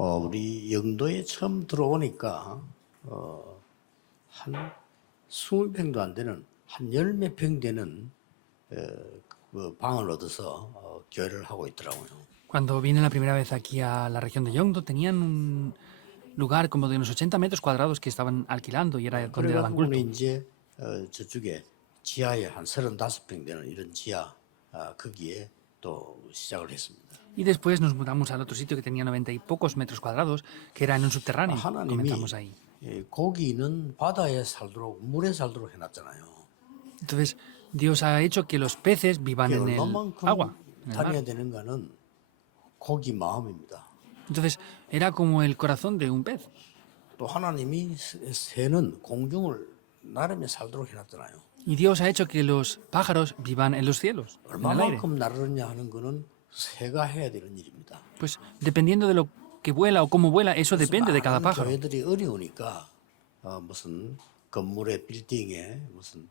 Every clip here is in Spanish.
우리 영도에 처음 들어오니까 한 20평도 안 되는 한 열 몇 평 되는 그 방을 얻어서 교회를 하고 있더라고요. Cuando vine la primera vez aquí a la región de Yongdo, tenían un lugar como de unos 80 metros cuadrados que estaban alquilando y era donde daban 그래가지고는 culto. 이제 저쪽에 지하에 한 35평 되는 이런 지하 거기에 또 시작을 했습니다. Y después nos mudamos al otro sitio que tenía 90 y pocos metros cuadrados, que era en un subterráneo. 하나님이 Comenzamos ahí. 고기는 바다에 살도록 물에 살도록 해놨잖아요. Entonces, Dios ha hecho que los peces vivan en el agua, 얼마만큼 en el 다녀야 mar. 되는가는 고기 마음입니다. Entonces, era como el corazón de un pez. 또 하나님이 새는 공중을 나름에 살도록 해놨잖아요. Y Dios ha hecho que los pájaros vivan en los cielos, en el aire. 얼마만큼 나르느냐 하는 거는 새가 해야 되는 일입니다. Pues dependiendo de lo que vuela o cómo vuela, eso depende de cada 많은 pájaro. 교회들이 어려우니까 무슨 건물에 빌딩에 무슨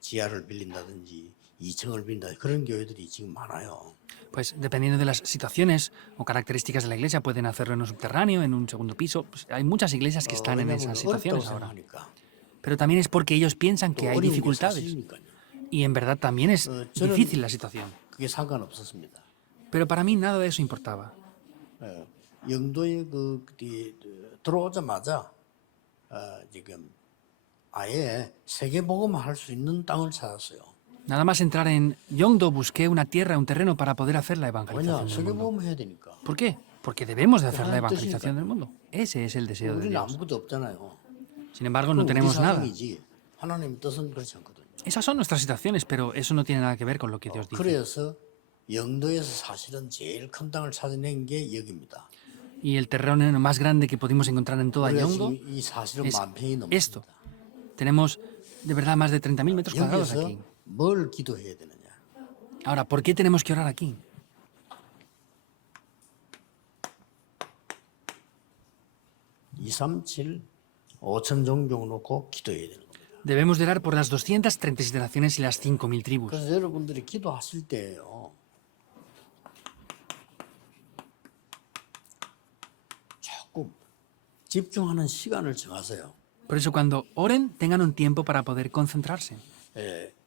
지하를 빌린다든지 2층을 빌린다 그런 교회들이 지금 많아요. Pues dependiendo de las situaciones o características de la iglesia, pueden hacerlo en un subterráneo, en un segundo piso. Pues hay muchas iglesias que están en 왜냐하면 esas 어렵다고 situaciones ahora. 생각하니까. Pero también es porque ellos piensan que hay 어려운 게 dificultades. 사실이니까요. Y en verdad también es 저는 difícil la situación. 그게 상관없었습니다. Pero para mí nada de eso importaba. 영도에 들어오자마자 지금 아예 세계복음 할 수 있는 땅을 찾았어요. Nada más entrar en Yongdo busqué una tierra, un terreno para poder hacer la 왜냐 evangelización del mundo. 세계복음 해야 되니까. ¿Por qué? Porque debemos de hacer la 하나님 evangelización del mundo. Ese es el deseo de 우리는 Dios. 아무것도 없잖아요. Sin embargo, no 우리 tenemos nada. 사정이지 하나님 뜻은 그렇지 않거든요. Esas son nuestras situaciones, pero eso no tiene nada que ver con lo que Dios dice. 그래서 영도에서 사실은 제일 큰 땅을 찾아낸 게 여기입니다. Y el terreno más grande que pudimos encontrar en toda 우리가 Yongdo 지금 이 사실은 es 만 평이 esto. 넘습니다. Tenemos de verdad más de 30.000 metros cuadrados 여기서 aquí. 뭘 기도해야 되느냐? Ahora, ¿por qué tenemos que orar aquí? 237, 5천 종족 놓고 기도해야 되는 겁니다. Debemos de orar por las 237 naciones y las 5.000 tribus. 그래서 여러분들이 기도하실 때요. 조금 집중하는 시간을 정하세요. Por eso cuando oren, tengan un tiempo para poder concentrarse.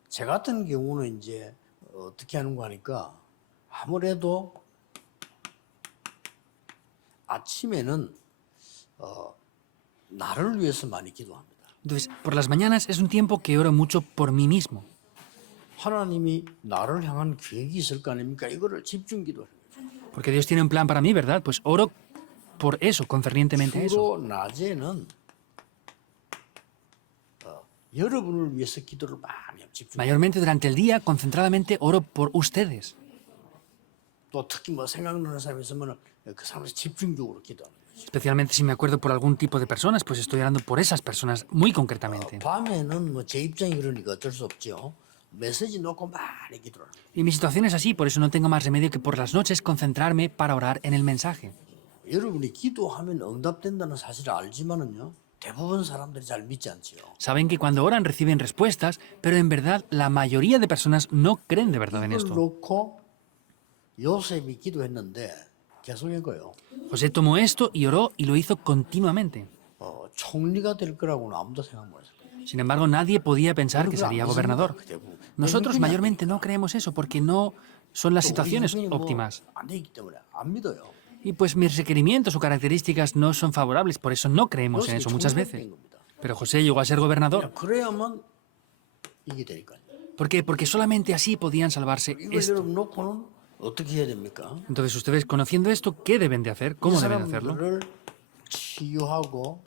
제 같은 경우는 이제 어떻게 하는 거 하니까 아무래도 아침에는 나를 위해서 많이 기도합니다. Entonces, por las mañanas es un tiempo que oro mucho por mí mismo. 하나님이 나를 향한 계획이 있을 거 아닙니까? 이거를 집중 기도하는 거예요. Porque Dios tiene un plan para mí, ¿verdad? Pues oro por eso, concernientemente a eso. 주로 낮에는 여러분을 위해서 기도를 많이 집중. Mayormente durante el día, concentradamente, oro por ustedes. 또 특히 뭐 생각나는 사람이 있으면 그 사람을 집중적으로 기도하는 거예요. Especialmente si me acuerdo por algún tipo de personas, pues estoy orando por esas personas muy concretamente. 밤에는 뭐 제 입장이 그러니까 어쩔 수 없죠. 메시지 놓고 많이 기도하는 거예요. Y mi situación es así, por eso no tengo más remedio que por las noches concentrarme para orar en el mensaje. 여러분이 기도하면 응답된다는 사실을 알지만은요. 대부분 사람들이 잘 믿지 않지요. Saben que cuando oran reciben respuestas, pero en verdad la mayoría de personas no creen de verdad en 이걸 esto. 놓고 요셉이 기도했는데 계속한 거예요. José tomó esto y oró y lo hizo continuamente. 총리가 될 거라고는 아무도 생각 못 했어요. Sin embargo, nadie podía pensar que 그걸 안 sería 믿습니다, gobernador. 그 대부분. Nosotros 형편이 mayormente no creemos eso porque no son las 또 우리 situaciones 형편이 뭐 óptimas. 안 되기 때문에 안 믿어요. Y pues mis requerimientos o características no son favorables, por eso no creemos en 요셉이 eso muchas 총리가 veces. 된 겁니다. Pero José llegó a ser gobernador. 그래야만 이게 되니까요. ¿Por qué? Porque solamente así podían salvarse 이걸 esto. 여러분 놓고는 어떻게 해야 됩니까? Entonces ustedes, conociendo esto, ¿qué deben de hacer? 이 ¿Cómo deben de hacerlo? 사람들을 치유하고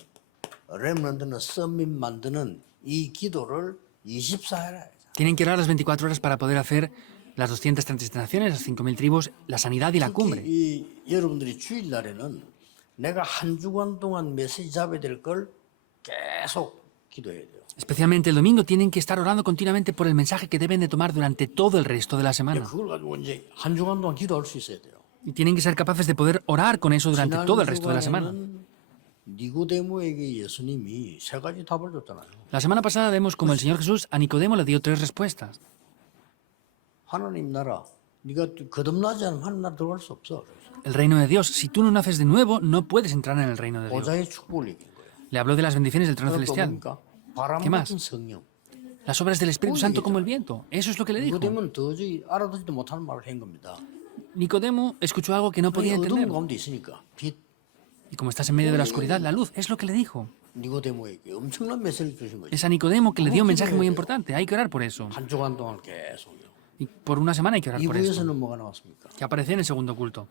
렘넌트는 썸밋 만드는 이 기도를 24회라 해요. Tienen que orar las 24 horas para poder hacer las 237 naciones, las 5.000 tribus, la sanidad y la 특히 cumbre. 이 여러분들이 주일날에는 내가 한 주간 동안 메시지 잡아야 될 걸 계속 기도해야 돼요. Especialmente el domingo tienen que estar orando continuamente por el mensaje que deben de tomar durante todo el resto de la semana. 그걸 가지고 이제 한 주간 동안 기도할 수 있어야 돼요. Y tienen que ser capaces de poder orar con eso durante todo el resto de la semana. 주간에는 니고데모에게 예수님이 세 가지 답을 줬잖아요. La semana pasada vemos como el Señor Jesús a Nicodemo le dio 3 respuestas. 하나님 나라 네가 거듭나지 않으면 하나님 나라 들어갈 수 없어. El reino de Dios. Si tú no naces de nuevo, no puedes entrar en el reino de Dios. 보좌의 축복을 얘기한 거예요. Le habló de las bendiciones del trono 그럼 또 celestial. 뭡니까? 바람 ¿Qué más? 같은 성령. Las obras del Espíritu Santo como el viento. Eso es lo que le dijo. 니고데모는 도저히 알아듣지도 못하는 말을 한 겁니다. Nicodemo escuchó algo que no podía 어둠 entender. 가운데 있으니까 빛 Y como estás en medio de la oscuridad, la luz es lo que le dijo. 니고데모에게 엄청난 메시지를 주신 거죠. Es a Nicodemo que le dio un mensaje muy importante. Hay que orar por eso. 한 주간 동안 계속요. Y por una semana hay que orar por esto. 이부에서는 뭐가 나왔습니까? Que apareció en el segundo culto.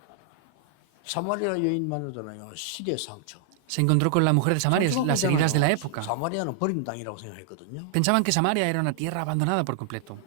사마리아 여인 만나잖아요. 시대 상처. Se encontró con la mujer de Samaria, las heridas de la época. 사마리아는 버린 땅이라고 생각했거든요. Pensaban que Samaria era una tierra abandonada por completo.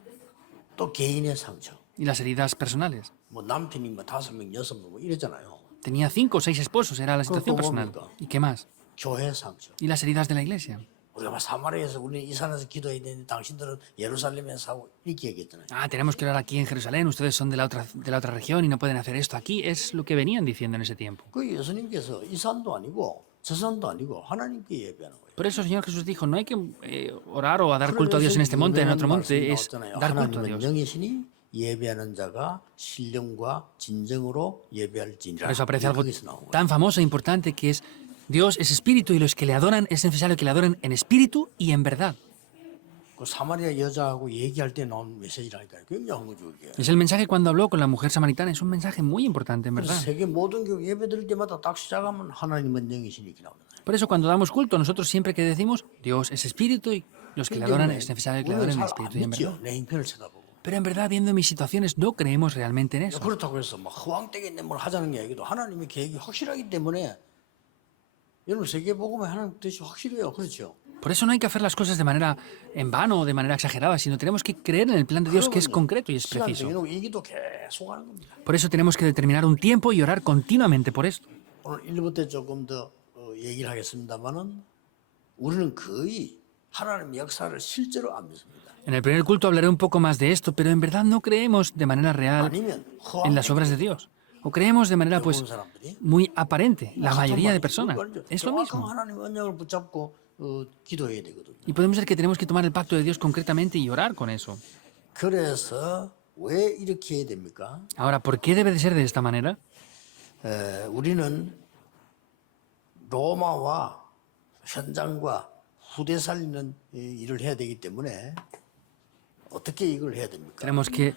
또 개인의 상처. Y las heridas personales. 뭐 남편이 뭐 5명, 6명 뭐 이러잖아요. Tenía 5 o 6 esposos, era la situación personal. ¿Y qué más? 교회 상처. Y las heridas de la iglesia. 우리가 막 사마리아에서 우리는 이 산에서 기도해야 되는데 당신들은 예루살렘에서 사고 이렇게 얘기했잖아요. Ah, tenemos que orar aquí en Jerusalén, ustedes son de la otra región y no pueden hacer esto aquí. Es lo que venían diciendo en ese tiempo. 그 예수님께서 이 산도 아니고 저 산도 아니고 하나님께 예배하는 거예요. Por eso el Señor Jesús dijo, no hay que orar o a dar culto a Dios en este monte, en otro monte, es dar culto a 하나님은 Dios. 영이시니 예배하는 자가 신령과 진정으로 예배할지니라. Por eso aparece algo 거기서 나온 거예요. tan famoso e importante que es Dios es espíritu y los que le adoran es necesario que le adoren en espíritu y en verdad. 그 사마리아 여자하고 얘기할 때 나온 메시지라니까요. 굉장한 거죠 이게. Es el mensaje cuando habló con la mujer samaritana, es un mensaje muy importante en 그래서 verdad. 세계 모든 교회 예배 드릴 때마다 딱 시작하면 하나님은 영이시니 이렇게 나옵니다. Por eso cuando damos culto, nosotros siempre que decimos Dios es espíritu y los que le adoran es necesario que le adoren en espíritu y en verdad. 내 형편을 쳐다보고. Pero en verdad, viendo mis situaciones, no creemos realmente en eso. 그렇다고 해서 막 허황되게 뭘 하자는 게 아니고 하나님의 계획이 확실하기 때문에 여러분 세계 복음에 하나님 뜻이 확실해요. 그렇죠? Por eso no hay que hacer las cosas de manera en vano o de manera exagerada, sino tenemos que creer en el plan de Dios que es concreto y es 시간 preciso. 정해놓고 얘기도 계속 하는 겁니다. Por eso tenemos que determinar un tiempo y orar continuamente por esto. 오늘 1부 때 조금 더 얘기를 하겠습니다만은 우리는 거의 하나님의 역사를 실제로 안 믿습니다. En el primer culto hablaré un poco más de esto, pero en verdad no creemos de manera real 아니면 en las obras de Dios. O creemos de manera pues 사람들이 muy aparente, la mayoría de personas. Es lo 정확한 mismo. 하나님의 언약을 붙잡고 기도해야 되거든요. Y podemos ver que tenemos que tomar el pacto de Dios concretamente y orar con eso. 그래서 왜 이렇게 해야 됩니까? Ahora, ¿por qué debe de ser de esta manera? 우리는 로마와 현장과 후대 살리는 일을 해야 되기 때문에 어떻게 이걸 해야 됩니까? Tenemos que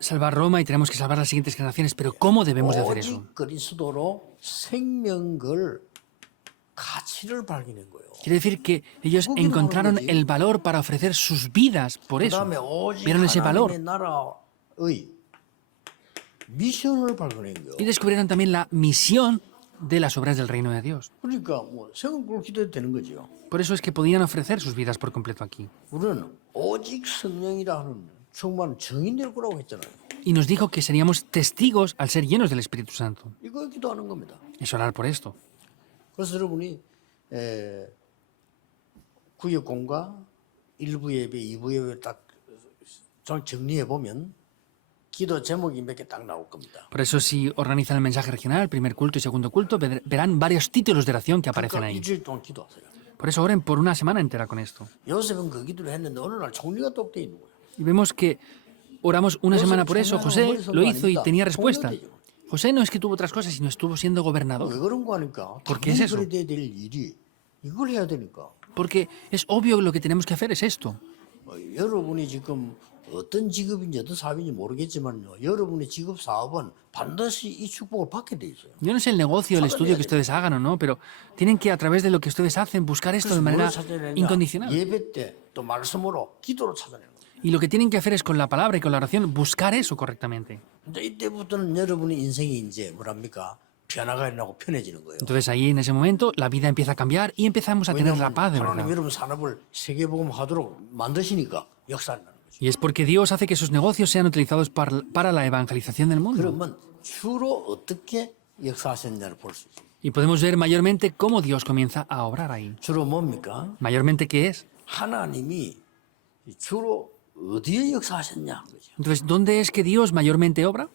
salvar Roma y tenemos que salvar las siguientes generaciones, pero ¿cómo debemos de hacer eso? 오직 그리스도로 생명 걸 가치를 발견한 거예요. Quiere decir que ellos encontraron el valor para ofrecer sus vidas por eso. 그다음에 오직 Vieron ese valor 하나님의 나라의 미션을 발견한 거예요. y descubrieron también la misión de las obras del reino de Dios. 그러니까 뭐 생명 걸 기도해도 되는 거죠. Por eso es que podían ofrecer sus vidas por completo aquí. 우리는 오직 성령이라 하는 충만 정인될 거라고 했잖아요. Y nos dijo que seríamos testigos al ser llenos del Espíritu Santo. 이거 기도하는 겁니다. Es orar por esto. 그래서 여러분이 구역공과 일부 예배, 2부 예배 딱 정리해 보면 기도 제목이 몇 개 딱 나올 겁니다. Por eso si organizan el mensaje regional, primer culto y segundo culto, verán varios títulos de oración que aparecen 그러니까 ahí. 일주일 동안 기도하세요. Por eso oren por una semana entera con esto. 요셉은 그 기도를 했는데 어느 날 총리가 똑돼 있는 거예요. Y vemos que oramos una semana por eso. José lo hizo y tenía respuesta. José no es que tuvo otras cosas, sino estuvo siendo 왜 gobernador. 그런 거 하니까 ¿Por qué es eso? 그래야 될 일이 이걸 해야 되니까 Porque es obvio que lo que tenemos que hacer es esto. 여러분이 지금 어떤 직업인지 어떤 사업인지 모르겠지만요. 여러분의 직업 사업은 반드시 이 축복을 받게 돼 있어요. Yo no sé el negocio, el estudio que ustedes hagan o no, pero tienen que a través de lo que ustedes hacen buscar esto de manera incondicional. 예배 때 또 말씀으로 기도로 찾아내는 거예요. Y lo que tienen que hacer es con la palabra y con la oración buscar eso correctamente. 이제 이때부터는 여러분의 인생이 이제 뭐랍니까? 변화가 일어나고 편해지는 거예요. Entonces ahí en ese momento la vida empieza a cambiar y empezamos a tener la paz de 하나님 verdad. 여러분 산업을 세계복음 하도록 만드시니까 역사를 나는 거죠. Y es porque Dios hace que esos negocios sean utilizados para la evangelización del mundo. 그러면 주로 어떻게 역사하셨냐를 볼 수 있어요. Y podemos ver mayormente cómo Dios comienza a obrar ahí. 주로 뭡니까? Mayormente, ¿qué es? 하나님이 주로 어디에 역사하셨냐 하는 거죠. Entonces, ¿dónde es que Dios mayormente obra?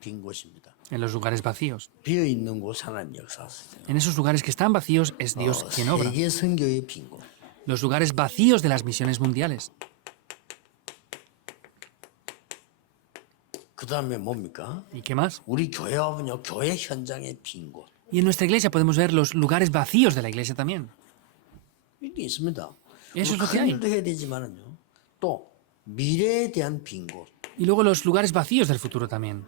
빈 곳입니다. En los lugares vacíos. 비어 있는 곳 하나님 역사하셨어요. En esos lugares que están vacíos es Dios quien obra. 세계 선교의 빈 곳. Los lugares vacíos de las misiones mundiales. 그 다음에 뭡니까? ¿Y qué más? 우리 교회와 보면요, 교회 현장의 빈 곳. Y en nuestra iglesia podemos ver los lugares vacíos de la iglesia también. 이게 있습니다. Eso es lo que 큰 hay. 일도 해야 되지만은요, 또 미래에 대한 빈 곳. Y luego los lugares vacíos del futuro también.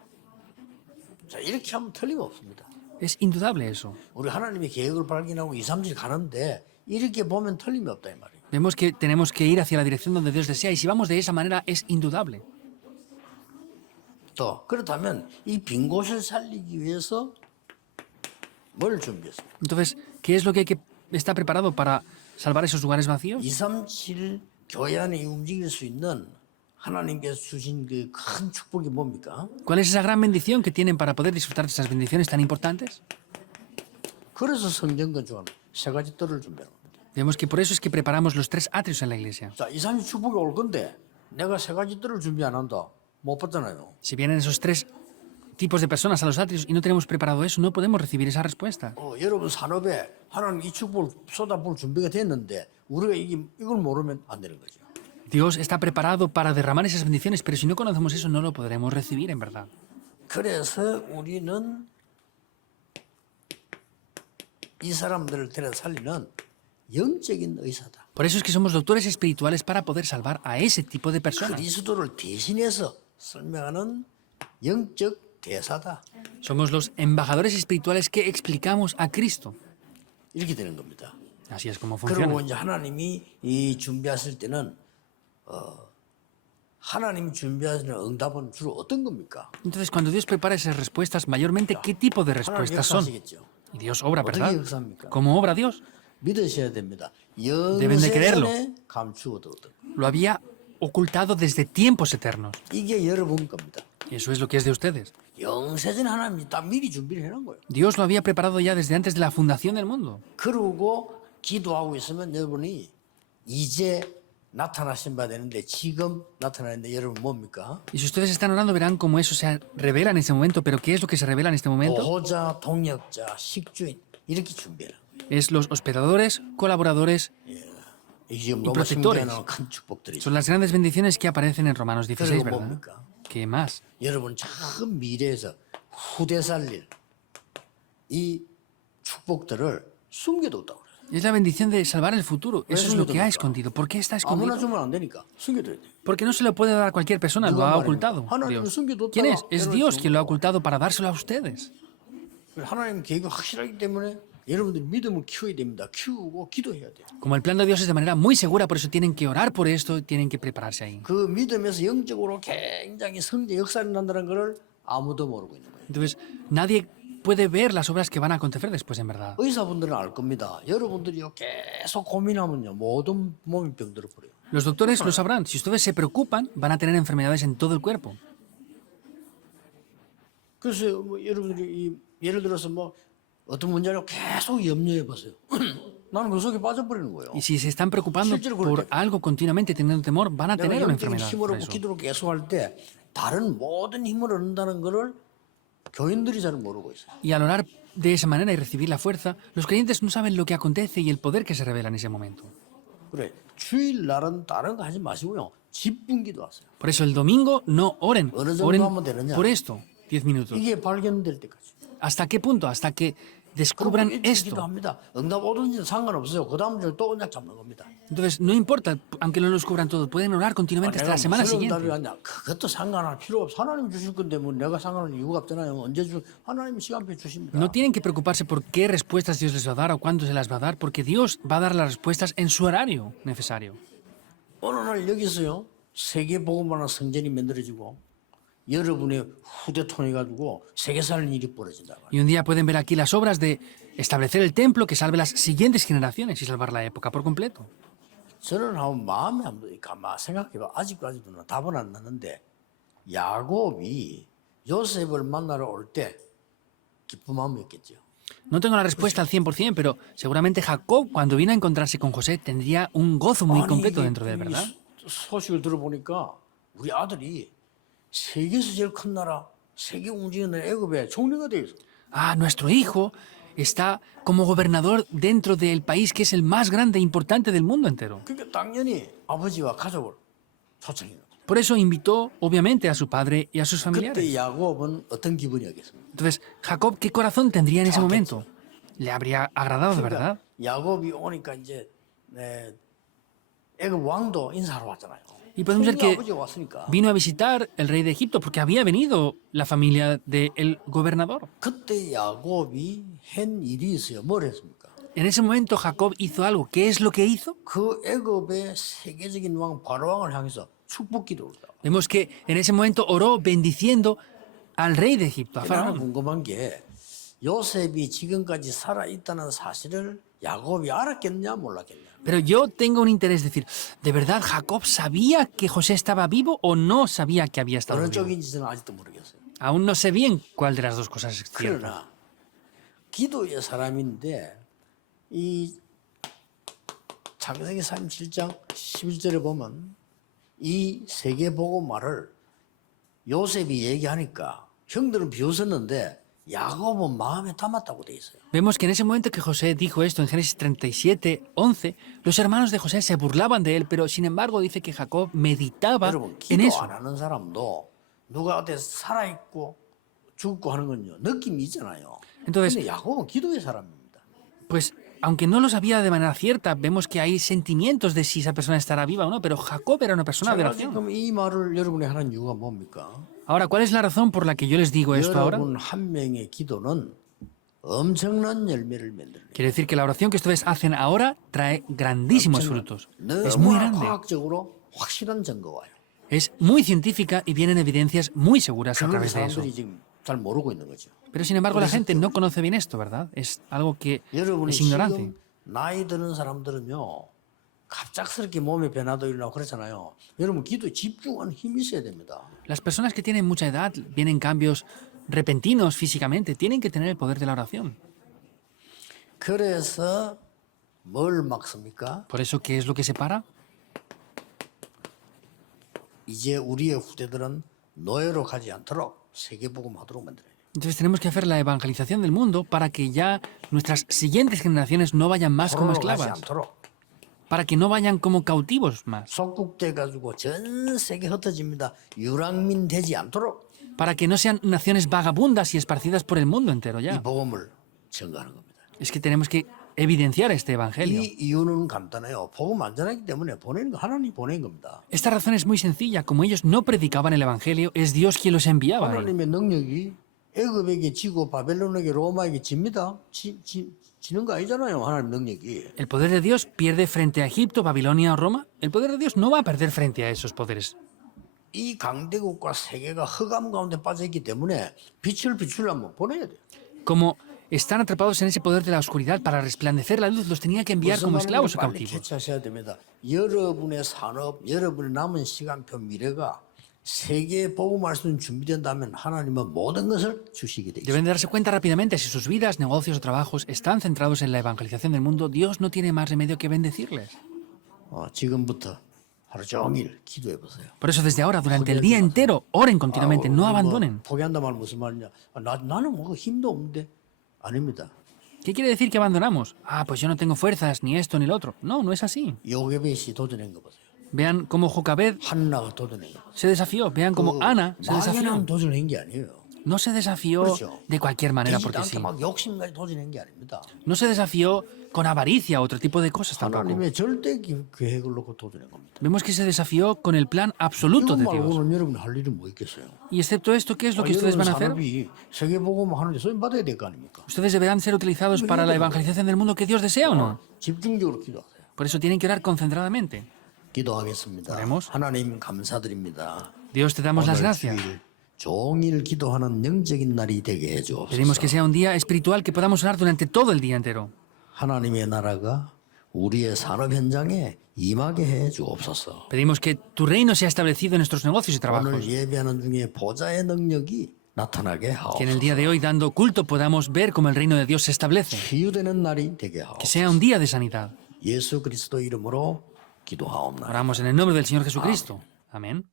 자, 이렇게 하면 틀림없습니다. Es indudable eso. 우리 하나님의 계획을 발견하고 2, 3일 가는데 이렇게 보면 틀림이 없다 이 말이에요. Vemos que tenemos que ir hacia la dirección donde Dios desea y si vamos de esa manera es indudable. 또 그렇다면 이 빈 곳을 살리기 위해서 뭘 준비했어요? Entonces, ¿qué es lo que hay que estar preparado para salvar esos lugares vacíos? 2, 3, 7 교회 안에 움직일 수 있는 하나님께서 주신 그 큰 축복이 뭡니까? ¿Cuál es esa gran bendición que tienen para poder disfrutar de esas bendiciones tan importantes? 그래서 성전건 중에 세 가지 뜰을 준비하는 겁니다. Vemos que por eso es que preparamos los 3 atrios en la iglesia. 자, 2, 3, 축복이 올 건데 내가 세 가지 뜰을 준비 안 한다. 못 받잖아요. Si vienen esos 3 tipos de personas a los atrios y no tenemos preparado eso, no podemos recibir esa respuesta. 여러분 산업에 하나님 이 축복을 쏟아부을 준비가 됐는데 우리가 이걸 모르면 안 되는 거죠. Dios está preparado para derramar esas bendiciones, pero si no conocemos eso, no lo podremos recibir en verdad. 그래서 우리는 이 사람들을 데려 살리는 영적인 의사다. Por eso es que somos doctores espirituales para poder salvar a ese tipo de personas. 그리스도를 대신해서 설명하는 영적 대사다. Somos los embajadores espirituales que explicamos a Cristo. 이렇게 되는 겁니다. Así es como 그리고 funciona. 이제 하나님이 이 준비하실 때는 하나님 준비하시는 응답은 주로 어떤 겁니까? Entonces, cuando Dios prepara esas respuestas, mayormente, ¿qué tipo de 하나님 respuestas son? 역사하시겠죠. Y Dios obra, 어떻게 ¿verdad? 역사합니까? ¿Cómo obra Dios? 믿으셔야 됩니다. Deben de creerlo. 영세전에 감추어두었던 Lo había ocultado desde tiempos eternos. 이게 여러분 겁니다. Y eso es lo que es de ustedes. 영세전 하나님이 다 미리 준비를 해놓은 거예요. Dios lo había preparado ya desde antes de la fundación del mundo. 그러고 기도하고 있으면 여러분이 이제 나타나신 바 되는데 지금 나타나는데 여러분 뭡니까? Y si ustedes están orando, verán cómo eso se revela en ese momento. ¿Pero qué es lo que se revela en este momento? 보호자, 동역자, 식주인 이렇게 준비해라. Es los hospedadores, colaboradores, 이게 지금 Y 너무 protectores. 숭배하는 큰 축복들이 son 있어요. las grandes bendiciones que aparecen en Romanos 16, 그리고 ¿verdad? 뭡니까? ¿Qué más? 여러분 참 미래에서 후대 살릴 이 축복들을 숨겨뒀다고 그래요. Es la bendición de salvar el futuro. Eso es lo que ha escondido. ¿Por qué está 아무나 escondido? 주면 안 되니까 숨겨둬야 돼. Porque no se lo puede dar a cualquier persona, lo ha ocultado Dios. ¿Quién es? Es Dios quien lo ha ocultado para dárselo a ustedes. 하나님 계획이 확실하기 때문에 여러분들이 믿음을 키워야 됩니다. 키우고 기도해야 돼요. Como el plan de Dios es de manera muy segura, por eso tienen que orar por esto, tienen que prepararse ahí. 그 믿음에서 영적으로 굉장히 성대 역사를 난다는 것을 아무도 모르고 있는 거예요. Entonces, nadie puede ver las obras que van a acontecer después, en verdad. 의사분들은 알 겁니다. 여러분들이요 계속 고민하면요 모든 몸이 병들어 버려요. Los doctores lo sabrán. Si ustedes se preocupan, van a tener enfermedades en todo el cuerpo. 그래서 뭐 여러분들이 예를 들어서 뭐 어떤 문제를 계속 염려해 보세요. 나는 그 속에 빠져버리는 거예요. Y si se están preocupando por algo continuamente, teniendo temor, van a 내가 tener una 영적인 enfermedad. 힘을 por 얻고 eso. 기도를 계속 할 때 다른 모든 힘을 얻는다는 것을 교인들이 잘 모르고 있어요. Y al orar de esa manera y recibir la fuerza, los creyentes no saben lo que acontece y el poder que se revela en ese momento. 그래 주일날은 다른 거 하지 마시고요. 집중 기도하세요. Por eso el domingo no oren, 어느 정도 oren 하면 되느냐? por esto, 10 minutos. 이게 발견될 때까지. ¿Hasta qué punto? Hasta que descubran 일찍 esto. 기도합니다. 응답 오든지 상관없어요. 그 다음 주에 또 언약 잡는 겁니다. Entonces, no importa, aunque no lo descubran todo, pueden orar continuamente hasta 내가 la semana 무슨 응답이 siguiente. 왔냐? 그것도 상관할 필요 없어. 하나님 주실 건데 뭐 내가 상관할 이유가 없잖아요. 언제 하나님 시간표 주십니다. No tienen que preocuparse por qué respuestas Dios les va a dar o cuándo se las va a dar, porque Dios va a dar las respuestas en su horario necesario. 어느 날 여기서요. 세계 복음만한 성전이 만들어지고 여러분의 후대 통해 가지고 세계 살리는 일이 벌어진다. Y un día pueden ver aquí las obras de establecer el templo que salve las siguientes generaciones y salvar la época por completo. 저는 한번 마음에 한번 가만 생각해봐. 아직까지도 답은 안 나는데 야곱이 요셉을 만나러 올 때 기쁜 마음이었겠죠. No tengo la respuesta al 100%, pero seguramente Jacob, cuando vino a encontrarse con José, tendría un gozo muy completo dentro de él, ¿verdad? 소식을 들어보니까 우리 아들이 세계에서 제일 큰 나라, 세계 움직이는 애굽의 총리가 돼 있어. Ah, nuestro hijo está como gobernador dentro del país que es el más grande e importante del mundo entero. 그러니까 당연히 아버지와 가족을 초청해요. Por Por eso invitó, obviamente, a su padre y a sus familiares. 그때 야곱은 어떤 기분이었겠습니까? Entonces, Jacob, ¿qué corazón tendría en ese momento? ¿Le habría agradado de verdad? 야곱이 오니까 이제 애굽 왕도 인사하러 왔잖아요. Y podemos ver que 아버지가 왔으니까. vino a visitar el rey de Egipto porque había venido la familia del gobernador. 그때 야곱이 한 일이 있어요. 뭘 했습니까? En ese momento Jacob hizo algo. ¿Qué es lo que hizo? 그 애굽의 세계적인 왕 바로왕을 향해서 축복 기도를 했다. Vemos que en ese momento oró bendiciendo al rey de Egipto, a 나는 Faraón. 궁금한 게 요셉이 지금까지 살아 있다는 사실을 야곱이 알았겠냐 몰랐겠냐. Pero yo tengo un interés, decir, ¿de verdad Jacob sabía que José estaba vivo o no sabía que había estado 어느 vivo? 쪽인지 저는 아직도 모르겠어요. Aún no sé bien cuál de las dos cosas es cierto. 그러나 기도의 사람인데 이 창세기 37장 11절에 보면 이 세계복음화를 요셉이 얘기하니까 형들은 비웃었는데 야곱은 마음에 담았다고 돼 있어요. Vemos que en ese momento que José dijo esto en Génesis 37, 11, los hermanos de José se burlaban de él, pero sin embargo dice que Jacob meditaba 여러분 en 기도 eso. 안 하는 사람도 누가 어디 살아있고 죽고 하는 건요 느낌이 있잖아요. Entonces, 근데 야곱은 기도의 사람입니다. pues, aunque no lo sabía de manera cierta, vemos que hay sentimientos de si esa persona estará viva o no, pero Jacob era una persona de 제가 oración. 지금 이 말을 여러분이 하는 이유가 뭡니까? Ahora, ¿cuál es la razón por la que yo les digo esto ahora? 여러분 한 명의 기도는 엄청난 열매를 만들어요. Quiere decir que la oración que ustedes hacen ahora trae grandísimos frutos. Es muy 너무나 grande, 과학적으로 확실한 증거와요. es muy científica y vienen evidencias muy seguras a 그런데 través de eso. 사람들이 지금 잘 모르고 있는 거죠. Pero sin embargo la gente no conoce bien esto, ¿verdad? Es algo que 여러분이 es ignorante. 지금 나이 드는 사람들은요 갑작스럽게 몸에 변화도 일어나고 그렇잖아요. 여러분 기도에 집중하는 힘이 있어야 됩니다. Las personas que tienen mucha edad, vienen cambios repentinos físicamente, tienen que tener el poder de la oración. 그래서 뭘 막습니까? Por eso, ¿qué es lo que separa? 이제 우리의 후대들은 노예로 가지 않도록 세계복음하도록 만들어야 돼요. Entonces tenemos que hacer la evangelización del mundo para que ya nuestras siguientes generaciones no vayan más como 포로로 가지 esclavas, 않도록 para que no vayan como cautivos más, 속국돼 가지고 전 세계 흩어집니다. 유랑민 되지 않도록 para que no sean naciones vagabundas y esparcidas por el mundo entero 이 ya. 복음을 증거하는 겁니다. Es que tenemos que evidenciar este evangelio. 이 이유는 간단해요. 복음 안 전하기 때문에 보내는 거 하나님 보낸 겁니다. Esta razón es muy sencilla. Como ellos no predicaban el evangelio, es Dios quien los enviaba. a él. 하나님의 능력이 애굽에게 지고 바벨론에게 로마에게 집니다. 지는 거 아니잖아요. 하나님 능력이. ¿El poder de Dios pierde frente a Egipto, Babilonia o Roma? El poder de Dios no va a perder frente a esos poderes. 이 강대국과 세계가 흑암 가운데 빠져 있기 때문에 빛을 비추려면 보내야 돼요. Como están atrapados en ese poder de la oscuridad, para resplandecer la luz, los tenía que enviar como esclavos o 빨리 cautivos. 캐치하셔야 됩니다. 여러분의 산업, 여러분의 남은 시간표 미래가 세계에 복음할 수 있는 준비된다면 하나님은 모든 것을 주시게 돼 있어요. Deben de darse cuenta rápidamente, si sus vidas, negocios o trabajos están centrados en la evangelización del mundo, Dios no tiene más remedio que bendecirles. 지금부터 하루 종일 기도해 보세요. Por eso desde ahora, durante el día entero, oren continuamente, no abandonen. 포기한다 말 무슨 말이냐? 나는 뭐 힘도 없는데 아닙니다. ¿Qué quiere decir que abandonamos? Ah, pues yo no tengo fuerzas, ni esto ni lo otro. No, no es así. 요게벳이 도전한 거 보세요. Vean cómo Jocabed 한나가 도전한 거. se desafió. Vean cómo Ana se desafió. 막연한 도전한 게 아니에요. No se desafió de cualquier manera porque 되지도 sí. 않게 막 욕심까지 도전한 게 아닙니다. No se desafió con avaricia o otro tipo de cosas tampoco. 하나님의 절대 계획을 놓고 도전한 겁니다. Vemos que se desafió con el plan absoluto 이거 de Dios. 말고는 여러분 할 일은 뭐 있겠어요? Y excepto esto, ¿qué es lo que ustedes van a hacer? 산업이 세계복음 하는데 소임 받아야 될 거 아닙니까? Ustedes deberán ser utilizados para la evangelización del mundo que Dios desea o no. 집중적으로 기도하세요. Por eso tienen que orar concentradamente. 기도하겠습니다. oremos. 하나님 감사드립니다. Dios, te damos las 오늘 gracias. 주일 종일 기도하는 영적인 날이 되게 Pedimos que 해주옵소서. sea un día espiritual que podamos orar durante todo el día entero. 하나님의 나라가 우리의 산업 현장에 임하게 해주옵소서. Pedimos que tu reino sea establecido en nuestros negocios y trabajos. 오늘 예배하는 중에 보좌의 능력이 나타나게 Que en el día 하옵소서. de hoy, dando culto, podamos ver cómo el reino de Dios se establece. 치유되는 날이 되게 Que 하옵소서. sea un día de sanidad. 예수 그리스도 이름으로 기도하옵나이다. Oramos en el nombre del Señor Jesucristo. Amén.